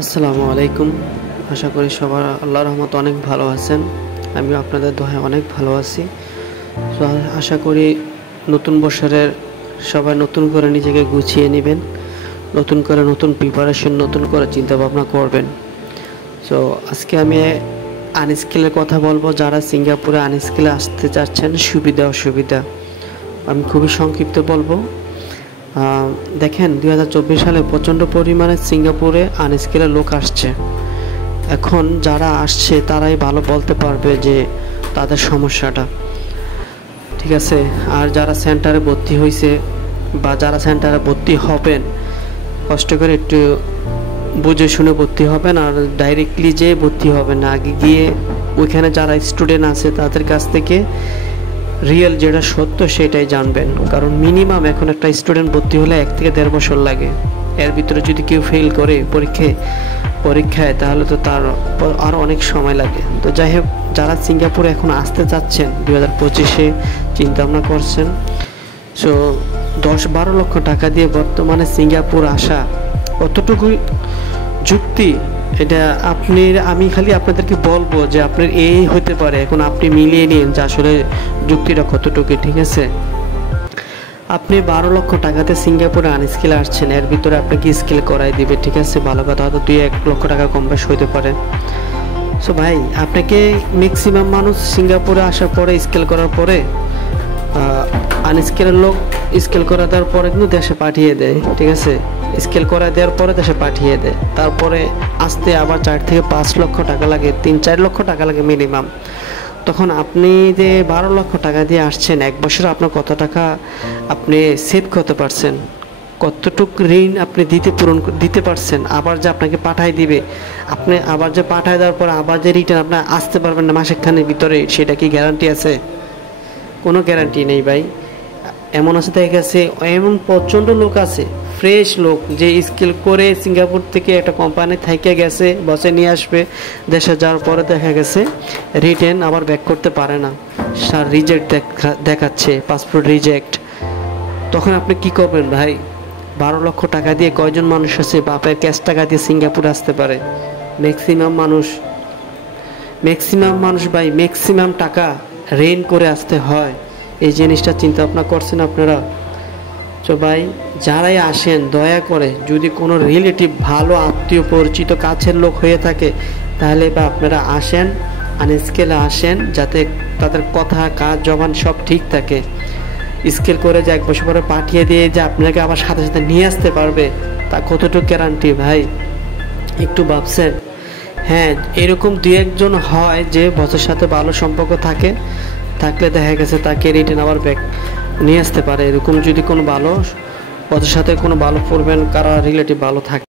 আসসালামু আলাইকুম। আশা করি সবার আল্লাহর রহমতে অনেক ভালো আছেন। আমিও আপনাদের দোয়ায় অনেক ভালো আছি। তো আশা করি নতুন বছরের সবাই নতুন করে নিজেকে গুছিয়ে নেবেন, নতুন করে নতুন প্রিপারেশন, নতুন করে চিন্তা ভাবনা করবেন। সো আজকে আমি আনস্কিলের কথা বলবো। যারা সিঙ্গাপুরে আনস্কিলে আসতে চাচ্ছেন, সুবিধা অসুবিধা আমি খুবই সংক্ষিপ্ত বলবো। দেখেন 2024 সালে প্রচণ্ড পরিমাণে সিঙ্গাপুরে আনস্কিলের লোক আসছে। এখন যারা আসছে তারাই ভালো বলতে পারবে যে তাদের সমস্যাটা, ঠিক আছে। আর যারা সেন্টারে ভর্তি হয়েছে বা যারা সেন্টারে ভর্তি হবেন, কষ্ট করে একটু বুঝে শুনে ভর্তি হবেন। আর ডাইরেক্টলি যে ভর্তি হবেন না, আগে গিয়ে ওইখানে যারা স্টুডেন্ট আছে তাদের কাছ থেকে রিয়েল যেটা সত্য সেটাই জানবেন। কারণ মিনিমাম এখন একটা স্টুডেন্ট ভর্তি হলে 1 থেকে 1.5 বছর লাগে। এর ভিতরে যদি কেউ ফেল করে পরীক্ষায় তাহলে তো তার আরও অনেক সময় লাগে। তো যাই হোক, যারা সিঙ্গাপুরে এখন আসতে চাচ্ছেন 2025-এ চিন্তা ভাবনা করছেন, সো 10-12 লক্ষ টাকা দিয়ে বর্তমানে সিঙ্গাপুর আসা কতটুকু যুক্তি, এটা আমি খালি আপনাদেরকে বলবো যে আপনার এই হতে পারে। এখন আপনি মিলিয়ে নিন যে আসলে যুক্তিটা কতটুকু, ঠিক আছে। আপনি 12 লক্ষ টাকাতে সিঙ্গাপুরে আনস্কিল আসছেন, এর ভিতরে আপনাকে স্কিল করাই দিবে, ঠিক আছে, ভালো কথা। হয়তো 2-1 লক্ষ টাকা কম বেশ হইতে পারে। সো ভাই, আপনাকে ম্যাক্সিমাম মানুষ সিঙ্গাপুরে আসার পরে স্কিল করার পরে আনস্কিলের লোক স্কিল করা দেওয়ার পরে কিন্তু দেশে পাঠিয়ে দেয়, ঠিক আছে। স্কেল করা দেওয়ার পরে দেশে পাঠিয়ে দেয়, তারপরে আসতে আবার 4 থেকে 5 লক্ষ টাকা লাগে, 3-4 লক্ষ টাকা লাগে মিনিমাম। তখন আপনি যে 12 লক্ষ টাকা দিয়ে আসছেন, 1 বছরে আপনার কত টাকা আপনি সেভ করতে পারছেন, কতটুকু ঋণ আপনি দিতে পারছেন। আবার যে আপনাকে পাঠায় দিবে, আপনি আবার যে পাঠায় দেওয়ার পর আবার যে রিটার্ন আপনি আসতে পারবেন না মাসেখানের ভিতরে, সেটা কি গ্যারান্টি আছে? কোনো গ্যারান্টি নেই ভাই। এমন আছে, দেখা গেছে এমন প্রচণ্ড লোক আছে, ফ্রেশ লোক, যে স্কিল করে সিঙ্গাপুর থেকে একটা কোম্পানি থেকে গেছে, বসে নিয়ে আসবে, দেশে যাওয়ার পরে দেখা গেছে রিটার্ন আবার ব্যাক করতে পারে না, স্যার রিজেক্ট দেখাচ্ছে, পাসপোর্ট রিজেক্ট। তখন আপনি কি করবেন ভাই? 12 লক্ষ টাকা দিয়ে কয়জন মানুষ আছে বাপের ক্যাশ টাকা দিয়ে সিঙ্গাপুর আসতে পারে? ম্যাক্সিমাম মানুষ ভাই, ম্যাক্সিমাম টাকা ঋণ করে আসতে হয়। এই জিনিসটা চিন্তা ভাবনা করছেন আপনারা? তো ভাই, যারাই আসেন দয়া করে, যদি কোনো রিলেটিভ ভালো আত্মীয় পরিচিত কাছের লোক হয়ে থাকে, তাহলে বা আপনারা আসেন, আনস্কেলে আসেন, যাতে তাদের কথা কাজ জবান সব ঠিক থাকে। স্কেল করে যে 1 বছর পরে পাঠিয়ে দিয়ে যে আপনাকে আবার সাথে সাথে নিয়ে আসতে পারবে, তা কতটুকু গ্যারান্টি ভাই? একটু ভাবছেন? হ্যাঁ, এরকম 2-1 জন হয় যে বসের সাথে ভালো সম্পর্ক থাকলে দেখা গেছে তাকে রিটার্ন আবার ব্যাক নিয়ে আসতে পারে। এরকম যদি কোনো ভালো বসের সাথে কোনো ভালো পড়বেন, কারা রিলেটিভ ভালো থাকে।